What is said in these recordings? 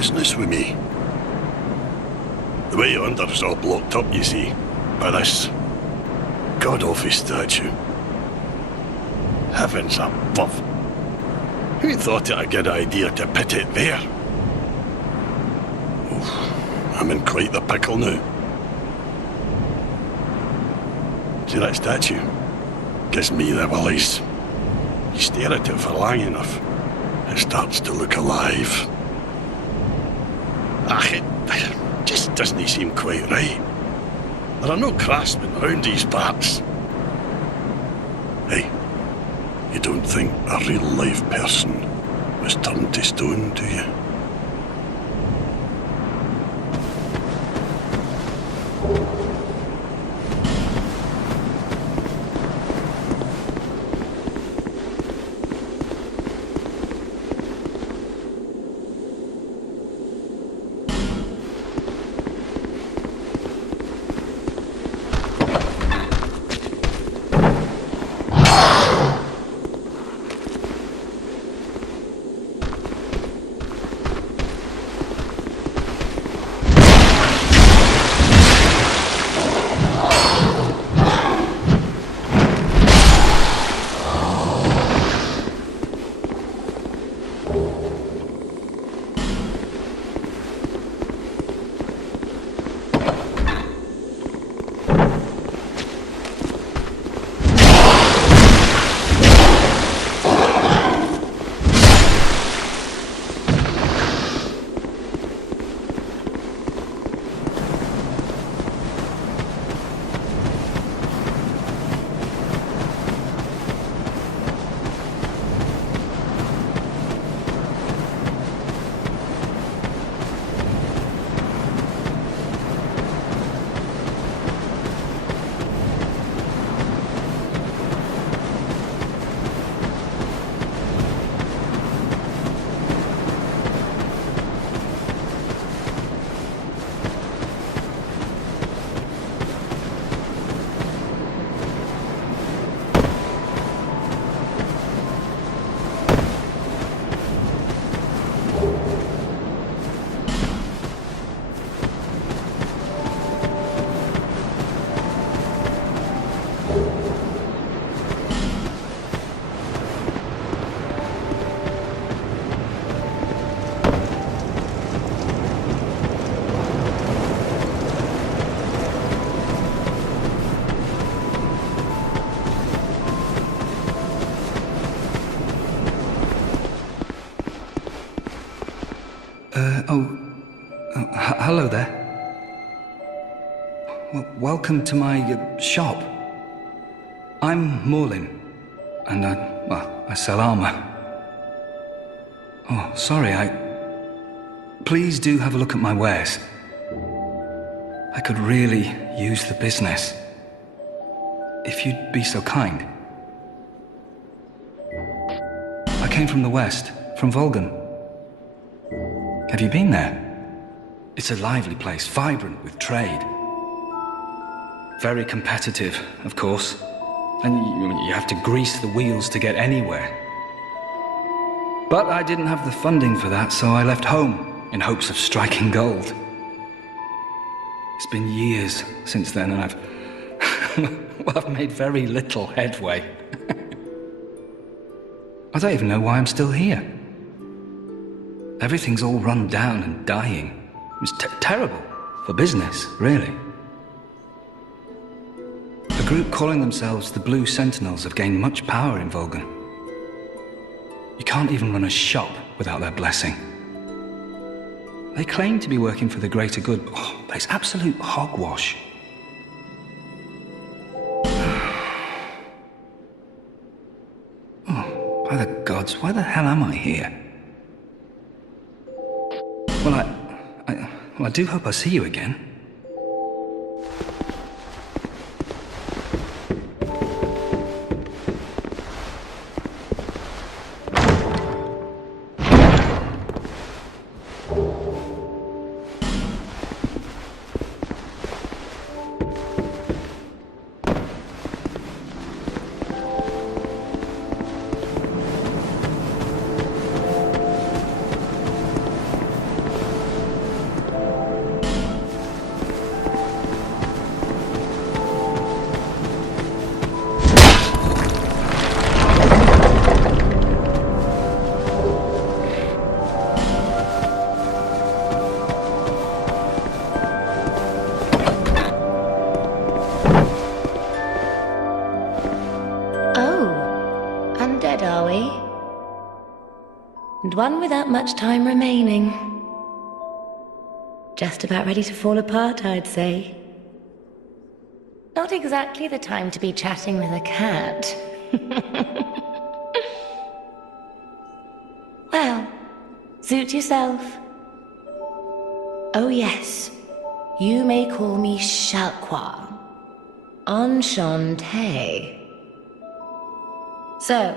business with me. The way under's all blocked up, you see, by this god-awful statue. Heavens above. Who thought it a good idea to put it there? Oh, I'm in quite the pickle now. See that statue? Gives me the willies. You stare at it for long enough, it starts to look alive. It just doesn't seem quite right. There are no craftsmen round these parts. Hey, you don't think a real live person was turned to stone, do you? Hello there. Welcome to my shop. I'm Morlin, and I sell armor. Oh, sorry, Please do have a look at my wares. I could really use the business. If you'd be so kind. I came from the west, from Volgan. Have you been there? It's a lively place, vibrant with trade. Very competitive, of course. And you have to grease the wheels to get anywhere. But I didn't have the funding for that, so I left home in hopes of striking gold. It's been years since then, and I've made very little headway. I don't even know why I'm still here. Everything's all run down and dying. It's terrible for business, really. A group calling themselves the Blue Sentinels have gained much power in Volgan. You can't even run a shop without their blessing. They claim to be working for the greater good, but it's absolute hogwash. Oh, by the gods, why the hell am I here? Well, I do hope I see you again. and one without much time remaining. Just about ready to fall apart, I'd say. Not exactly the time to be chatting with a cat. Well, suit yourself. Oh yes, you may call me Shalqua. Enchanté. So,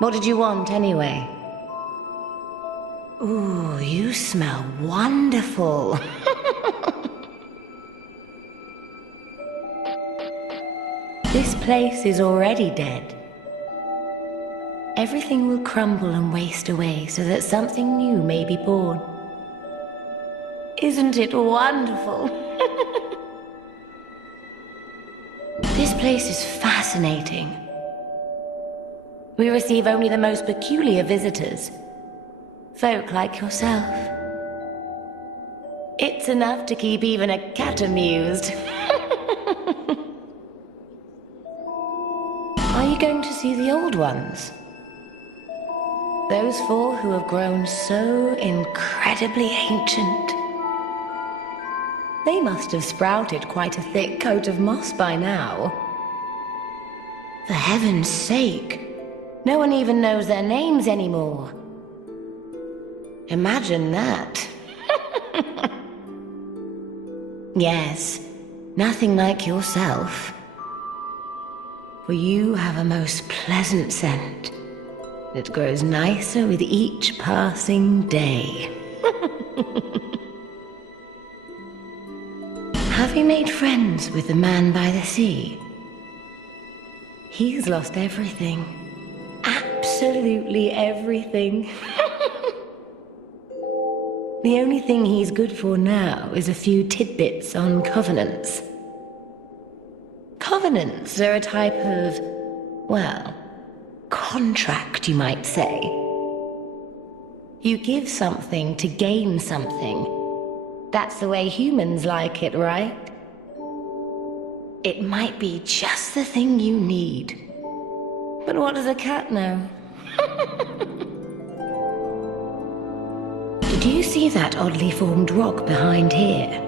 what did you want anyway? Ooh, you smell wonderful. This place is already dead. Everything will crumble and waste away so that something new may be born. Isn't it wonderful? This place is fascinating. We receive only the most peculiar visitors. Folk like yourself. It's enough to keep even a cat amused. Are you going to see the old ones? Those four who have grown so incredibly ancient. They must have sprouted quite a thick coat of moss by now. For heaven's sake, no one even knows their names anymore. Imagine that. Yes, nothing like yourself. For you have a most pleasant scent that grows nicer with each passing day. Have you made friends with the man by the sea? He's lost everything. Absolutely everything. The only thing he's good for now is a few tidbits on covenants. Covenants are a type of, well, contract, you might say. You give something to gain something. That's the way humans like it, right? It might be just the thing you need. But what does a cat know? Do you see that oddly formed rock behind here?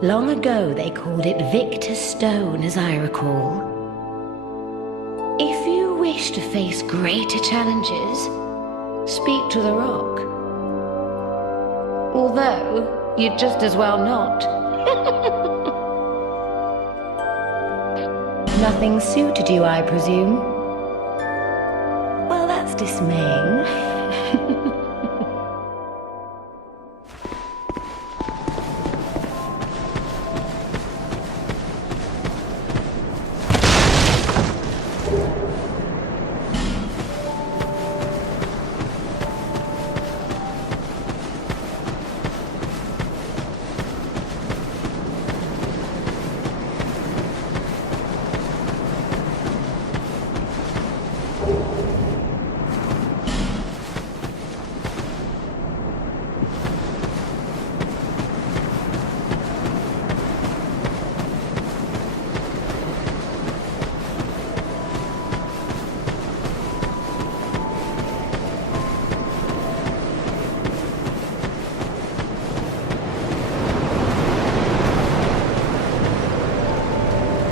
Long ago they called it Victor's Stone, as I recall. If you wish to face greater challenges, speak to the rock. Although, you'd just as well not. Nothing suited you, I presume? Well, that's dismaying.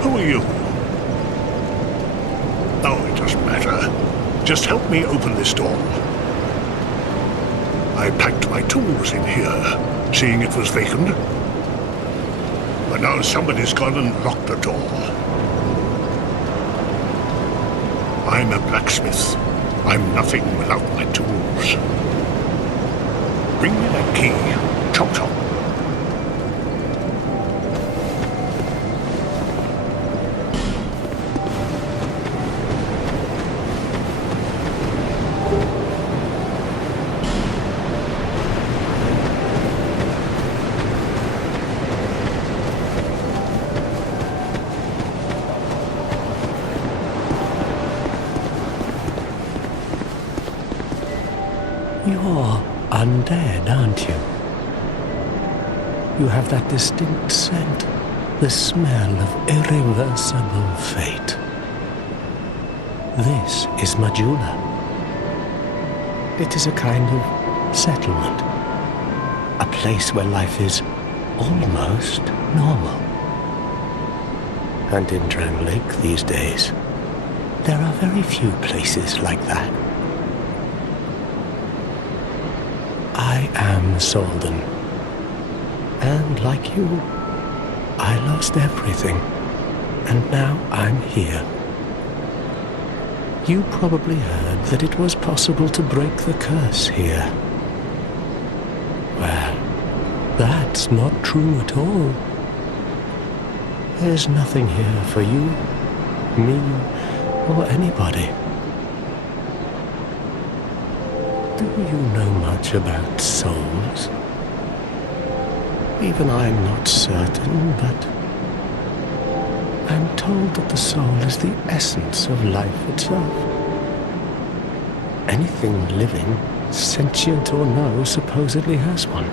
Who are you? Oh, it doesn't matter. Just help me open this door. I packed my tools in here, seeing it was vacant. But now somebody's gone and locked the door. I'm a blacksmith. I'm nothing without my tools. Bring me that key. Chop chop. You're undead, aren't you? You have that distinct scent, the smell of irreversible fate. This is Majula. It is a kind of settlement. A place where life is almost normal. And in Dran Lake these days, there are very few places like that. I am Solden. And like you, I lost everything. And now I'm here. You probably heard that it was possible to break the curse here. Well, that's not true at all. There's nothing here for you, me, or anybody. Do you know much about souls? Even I'm not certain, but I'm told that the soul is the essence of life itself. Anything living, sentient or no, supposedly has one.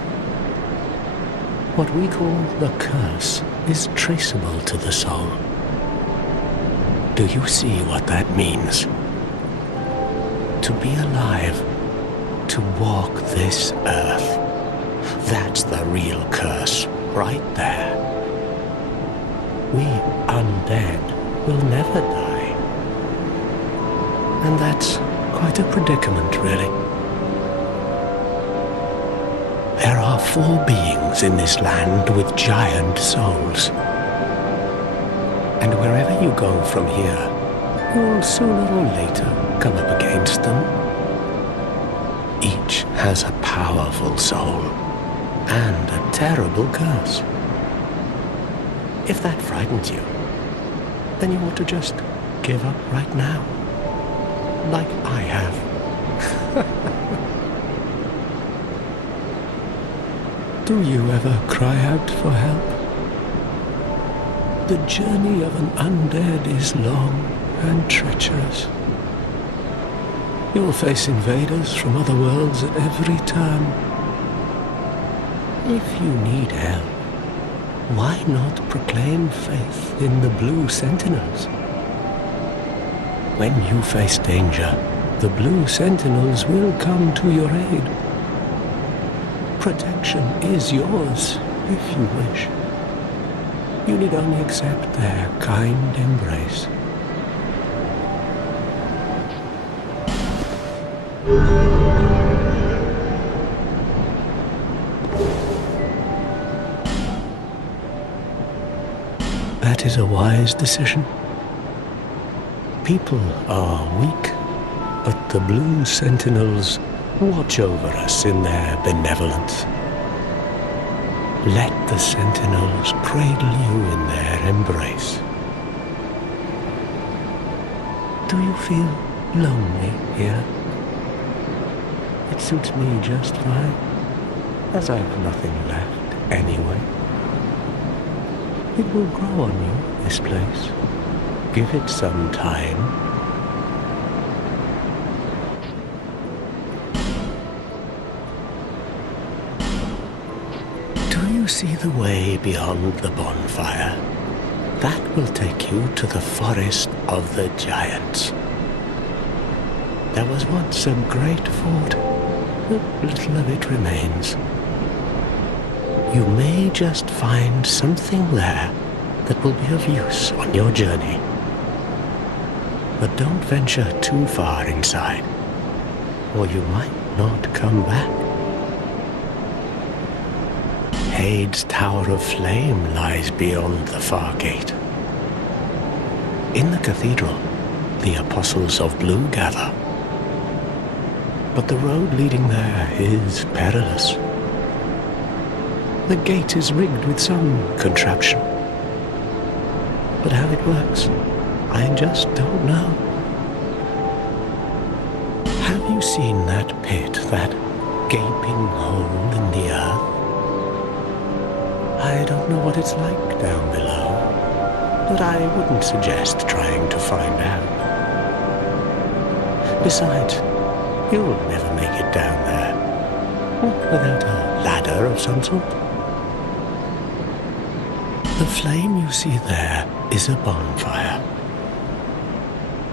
What we call the curse is traceable to the soul. Do you see what that means? To be alive, to walk this earth. That's the real curse, right there. We undead will never die. And that's quite a predicament, really. There are 4 beings in this land with giant souls. And wherever you go from here, you'll sooner or later come up against them. Each has a powerful soul and a terrible curse. If that frightens you, then you ought to just give up right now, like I have. Do you ever cry out for help? The journey of an undead is long and treacherous. You'll face invaders from other worlds at every turn. If you need help, why not proclaim faith in the Blue Sentinels? When you face danger, the Blue Sentinels will come to your aid. Protection is yours, if you wish. You need only accept their kind embrace. That is a wise decision. People are weak, but the Blue Sentinels watch over us in their benevolence. Let the Sentinels cradle you in their embrace. Do you feel lonely here? It suits me just fine, as I have nothing left anyway. It will grow on you, this place. Give it some time. Do you see the way beyond the bonfire? That will take you to the forest of the giants. There was once a great fort, but little of it remains. You may just find something there that will be of use on your journey. But don't venture too far inside, or you might not come back. Hade's Tower of Flame lies beyond the far gate. In the cathedral, the Apostles of Blue gather. But the road leading there is perilous. The gate is rigged with some contraption. But how it works, I just don't know. Have you seen that pit, that gaping hole in the earth? I don't know what it's like down below, but I wouldn't suggest trying to find out. Besides, you'll never make it down there, not without a ladder of some sort. The flame you see there is a bonfire.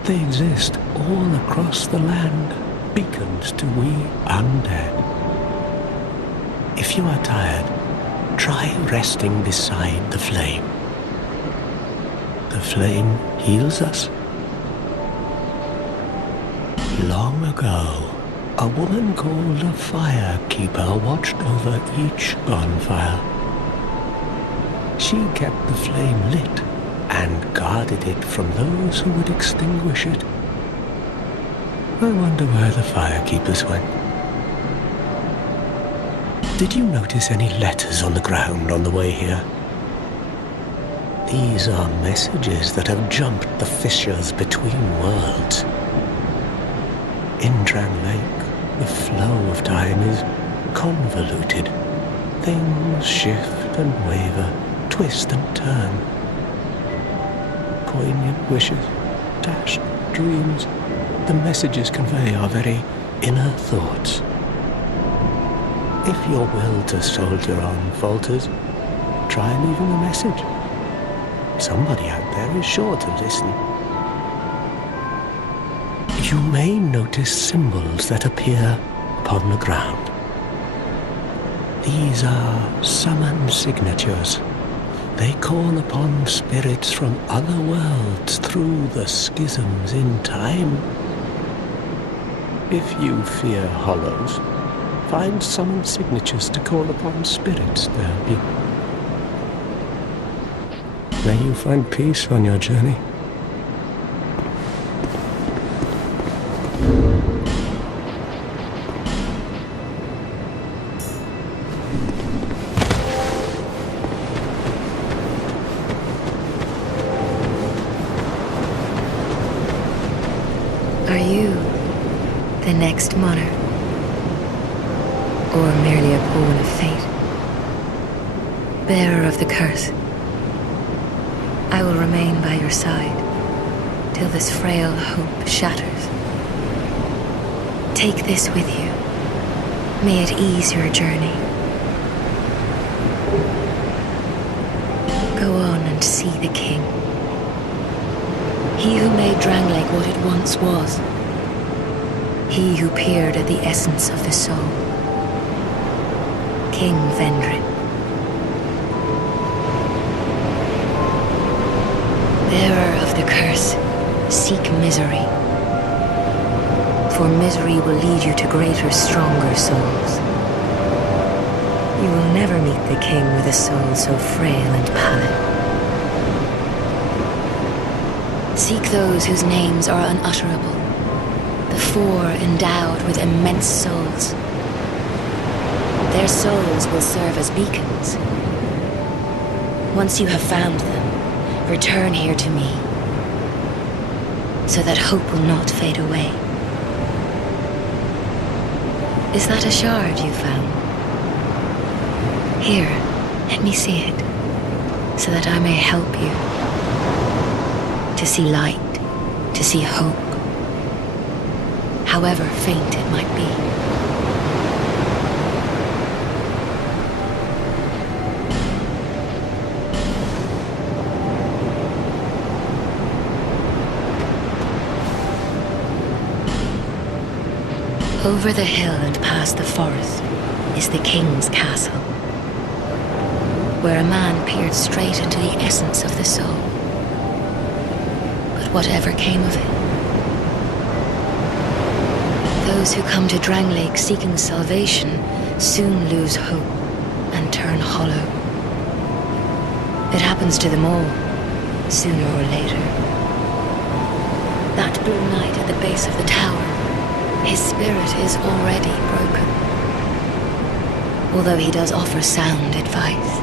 They exist all across the land, beacons to we undead. If you are tired, try resting beside the flame. The flame heals us. Long ago, a woman called a firekeeper watched over each bonfire. She kept the flame lit and guarded it from those who would extinguish it. I wonder where the firekeepers went. Did you notice any letters on the ground on the way here? These are messages that have jumped the fissures between worlds. In Drang Lake, the flow of time is convoluted. Things shift and waver, twist and turn. Poignant wishes, dashed dreams, the messages convey our very inner thoughts. If your will to soldier on falters, try leaving a message. Somebody out there is sure to listen. You may notice symbols that appear upon the ground. These are summon signatures. They call upon spirits from other worlds through the schisms in time. If you fear hollows, find summon signatures to call upon spirits there. May you find peace on your journey. Are you the next monarch? Or merely a pawn of fate? Bearer of the curse, I will remain by your side till this frail hope shatters. Take this with you. May it ease your journey. Go on and see the king. He who made Drang Lake what it once was. He who peered at the essence of the soul. King Vendrin. Bearer of the curse, seek misery. For misery will lead you to greater, stronger souls. You will never meet the king with a soul so frail and pallid. Seek those whose names are unutterable, the four endowed with immense souls. Their souls will serve as beacons. Once you have found them, return here to me, so that hope will not fade away. Is that a shard you found? Here, let me see it, so that I may help you. To see light, to see hope, however faint it might be. Over the hill and past the forest is the king's castle, where a man peered straight into the essence of the soul. But whatever came of it? Those who come to Drang Lake seeking salvation soon lose hope and turn hollow. It happens to them all, sooner or later. That blue knight at the base of the tower, his spirit is already broken, although he does offer sound advice.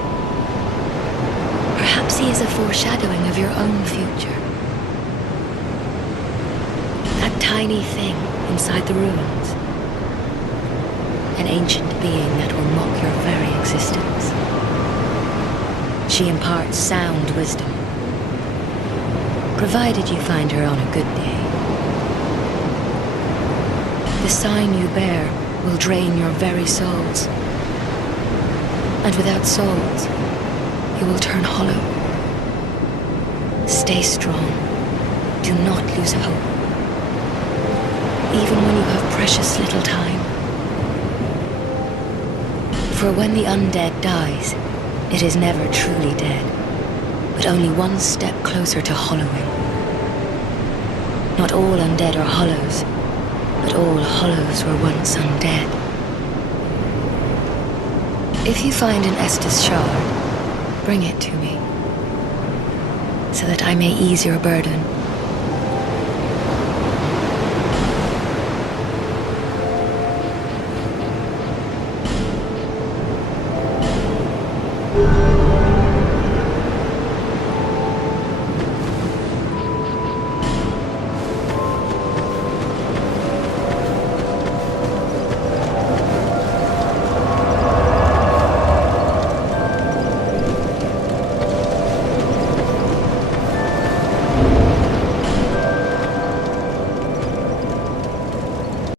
Perhaps he is a foreshadowing of your own future. That tiny thing inside the ruins, an ancient being that will mock your very existence. She imparts sound wisdom, provided you find her on a good day. The sign you bear will drain your very souls. And without souls, you will turn hollow. Stay strong. Do not lose hope. Even when you have precious little time. For when the undead dies, it is never truly dead, but only one step closer to hollowing. Not all undead are hollows, but all hollows were once undead. If you find an Estus shard, bring it to me, so that I may ease your burden